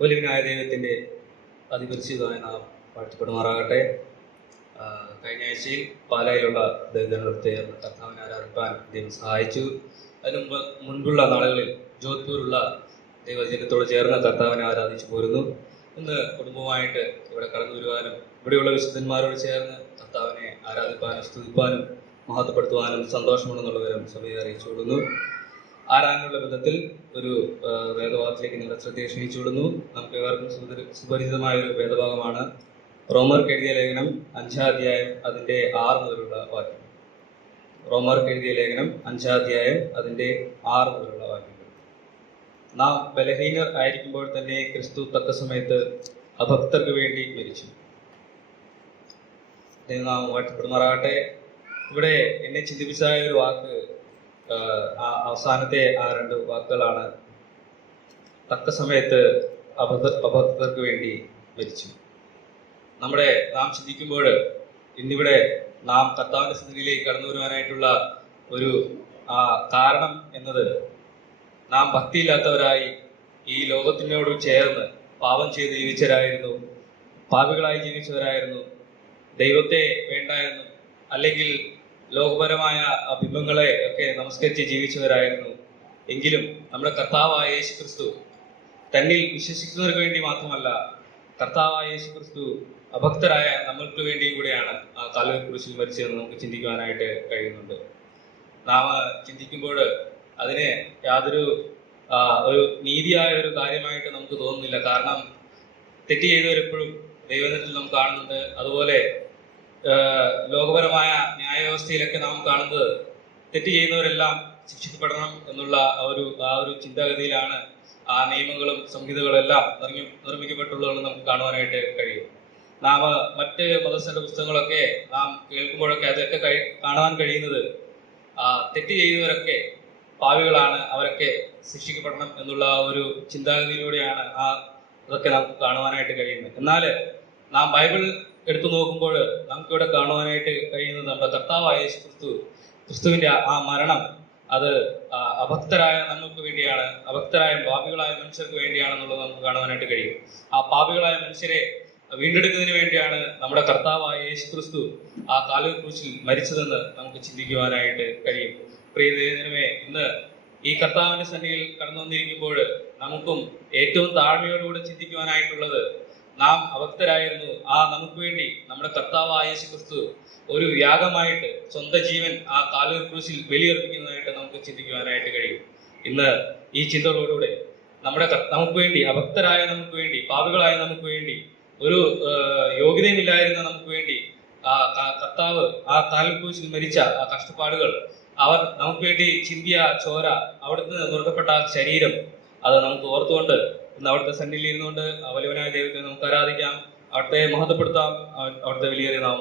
വലിയവനായ ദൈവത്തിൻ്റെ അതിപരിശുദ്ധമായ നാം വാഴ്ത്തപ്പെടുമാറാകട്ടെ. കഴിഞ്ഞ ആഴ്ചയിൽ പാലായിലുള്ള ദൈവജനത്തെ കർത്താവിനെ ആരാധിക്കാൻ ദൈവം സഹായിച്ചു. അതിന് മുൻപുള്ള നാളുകളിൽ ജോധ്പൂരുള്ള ദൈവജനത്തോട് ചേർന്ന് കർത്താവിനെ ആരാധിച്ചു പോരുന്നു. ഇന്ന് കുടുംബമായിട്ട് ഇവിടെ കടന്നു വരുവാനും ഇവിടെയുള്ള വിശുദ്ധന്മാരോട് ചേർന്ന് കർത്താവിനെ ആരാധിപ്പാനും സ്തുതിപ്പാനും മഹത്വപ്പെടുത്തുവാനും സന്തോഷമുണ്ടെന്നുള്ള വിവരം സഭയെ അറിയിച്ചു കൊള്ളുന്നു. ആരാധനയുള്ള ബന്ധത്തിൽ ഒരു വേദഭാഗത്തിലേക്ക് നിങ്ങളുടെ ശ്രദ്ധയെ ക്ഷണിച്ചു വിടുന്നു. നമുക്ക് ഏവർക്കും സുപരിചിതമായ ഒരു വേദഭാഗമാണ് റോമർക്ക് എഴുതിയ ലേഖനം 5-ാം അധ്യായം അതിൻ്റെ 6 മുതലുള്ള വാക്യം. റോമർക്ക് എഴുതിയ ലേഖനം 5-ാം അധ്യായം അതിൻ്റെ 6 മുതലുള്ള വാക്യങ്ങൾ. നാം ബലഹീനർ ആയിരിക്കുമ്പോൾ തന്നെ ക്രിസ്തു തക്ക സമയത്ത് അഭക്തർക്ക് വേണ്ടി മരിച്ചു. നാം വാഴ്ത്തപ്പെടുമാറാകട്ടെ. ഇവിടെ എന്നെ ചിന്തിപ്പിച്ച ഒരു വാക്ക്, അവസാനത്തെ ആ 2 വാക്കുകളാണ്. തക്ക സമയത്ത് അഭക്തർക്ക് വേണ്ടി മരിച്ചു. നാം ചിന്തിക്കുമ്പോൾ ഇന്നിവിടെ നാം കർത്താവിന്റെ സ്ഥിതിയിലേക്ക് കടന്നു വരുവാനായിട്ടുള്ള ഒരു കാരണം എന്നത്, നാം ഭക്തിയില്ലാത്തവരായി ഈ ലോകത്തിനോട് ചേർന്ന് പാപം ചെയ്ത് ജീവിച്ചവരായിരുന്നു, പാപികളായി ജീവിച്ചവരായിരുന്നു, ദൈവത്തെ വേണ്ടായെന്നും അല്ലെങ്കിൽ ലോകപരമായ ബിംബങ്ങളെ ഒക്കെ നമസ്കരിച്ച് ജീവിച്ചവരായിരുന്നു. എങ്കിലും നമ്മുടെ കർത്താവായ യേശു ക്രിസ്തു തന്നിൽ വിശ്വസിക്കുന്നവർക്ക് വേണ്ടി മാത്രമല്ല, കർത്താവായ യേശു ക്രിസ്തു അഭക്തരായ നമ്മൾക്ക് വേണ്ടി കൂടെയാണ് ആ കാൽവരി ക്രൂശിൽ മരിച്ചതെന്ന് നമുക്ക് ചിന്തിക്കുവാനായിട്ട് കഴിയുന്നുണ്ട്. നാം ചിന്തിക്കുമ്പോൾ അതിന് യാതൊരു ഒരു നീതിയായ ഒരു കാര്യമായിട്ട് നമുക്ക് തോന്നുന്നില്ല. കാരണം തെറ്റ് ചെയ്തവരെപ്പോഴും ദൈവത്തിൽ നാം കാണുന്നുണ്ട്. അതുപോലെ ലോകപരമായ ന്യായവ്യവസ്ഥയിലൊക്കെ നാം കാണുന്നത് തെറ്റ് ചെയ്യുന്നവരെല്ലാം ശിക്ഷിക്കപ്പെടണം എന്നുള്ള ആ ഒരു ചിന്താഗതിയിലാണ് ആ നിയമങ്ങളും സംഹിതകളും എല്ലാം നിർമ്മിക്കപ്പെട്ടുള്ളതെന്ന് നമുക്ക് കാണുവാനായിട്ട് കഴിയും. നാം മറ്റ് മതസ്ഥരുടെ പുസ്തകങ്ങളൊക്കെ നാം കേൾക്കുമ്പോഴൊക്കെ അതൊക്കെ കാണുവാൻ കഴിയുന്നത് തെറ്റ് ചെയ്യുന്നവരൊക്കെ പാവികളാണ്, അവരൊക്കെ ശിക്ഷിക്കപ്പെടണം എന്നുള്ള ഒരു ചിന്താഗതിയിലൂടെയാണ് അതൊക്കെ നമുക്ക് കാണുവാനായിട്ട് കഴിയുന്നത്. എന്നാൽ നാം ബൈബിൾ എടുത്തു നോക്കുമ്പോൾ നമുക്കിവിടെ കാണുവാനായിട്ട് കഴിയുന്നത് നമ്മുടെ കർത്താവായ യേശു ക്രിസ്തുവിന്റെ ആ മരണം അത് അഭക്തരായ നമ്മൾക്ക് വേണ്ടിയാണ്, അഭക്തരായ പാപികളായ മനുഷ്യർക്ക് വേണ്ടിയാണെന്നുള്ളത് നമുക്ക് കാണുവാനായിട്ട് കഴിയും. ആ പാപികളായ മനുഷ്യരെ വീണ്ടെടുക്കുന്നതിന് വേണ്ടിയാണ് നമ്മുടെ കർത്താവായ യേശു ക്രിസ്തു ആ കാൽവരി ക്രൂശിൽ മരിച്ചതെന്ന് നമുക്ക് ചിന്തിക്കുവാനായിട്ട് കഴിയും. പ്രിയ ദൈവമേ, ഇന്ന് ഈ കർത്താവിന്റെ സന്നിധിയിൽ കടന്നു വന്നിരിക്കുമ്പോൾ നമുക്കും ഏറ്റവും താഴ്മയോടുകൂടെ ചിന്തിക്കുവാനായിട്ടുള്ളത്, നാം അഭക്തരായിരുന്നു, നമുക്ക് വേണ്ടി നമ്മുടെ കർത്താവായ യേശു ക്രിസ്തു ഒരു യാഗമായിട്ട് സ്വന്തം ജീവൻ ആ കാൽവരി ക്രൂശിൽ ബലിയർപ്പിക്കുന്നതായിട്ട് നമുക്ക് ചിന്തിക്കുവാനായിട്ട് കഴിയും. ഇന്ന് ഈ ചിന്തകളോടുകൂടെ നമുക്ക് വേണ്ടി, അഭക്തരായ നമുക്ക് വേണ്ടി, പാപികളായ നമുക്ക് വേണ്ടി, ഒരു യോഗ്യതയുമില്ലായിരുന്ന നമുക്ക് വേണ്ടി കർത്താവ് ആ കാൽവരി ക്രൂശിൽ മരിച്ച ആ കഷ്ടപ്പാടുകൾ, അവർ നമുക്ക് വേണ്ടി ചിന്തിയ ചോര, അവിടുന്ന് നുറുക്കപ്പെട്ട ശരീരം, അത് നമുക്ക് ഓർത്തുകൊണ്ട് ഇന്ന് അവിടുത്തെ സന്നിധിയിൽ ഇരുന്നുകൊണ്ട് വലിയവനായ ദൈവത്തെ നമുക്ക് ആരാധിക്കാം, അവിടുത്തെ മഹത്വപ്പെടുത്താം, അവിടുത്തെ വലിയ നാം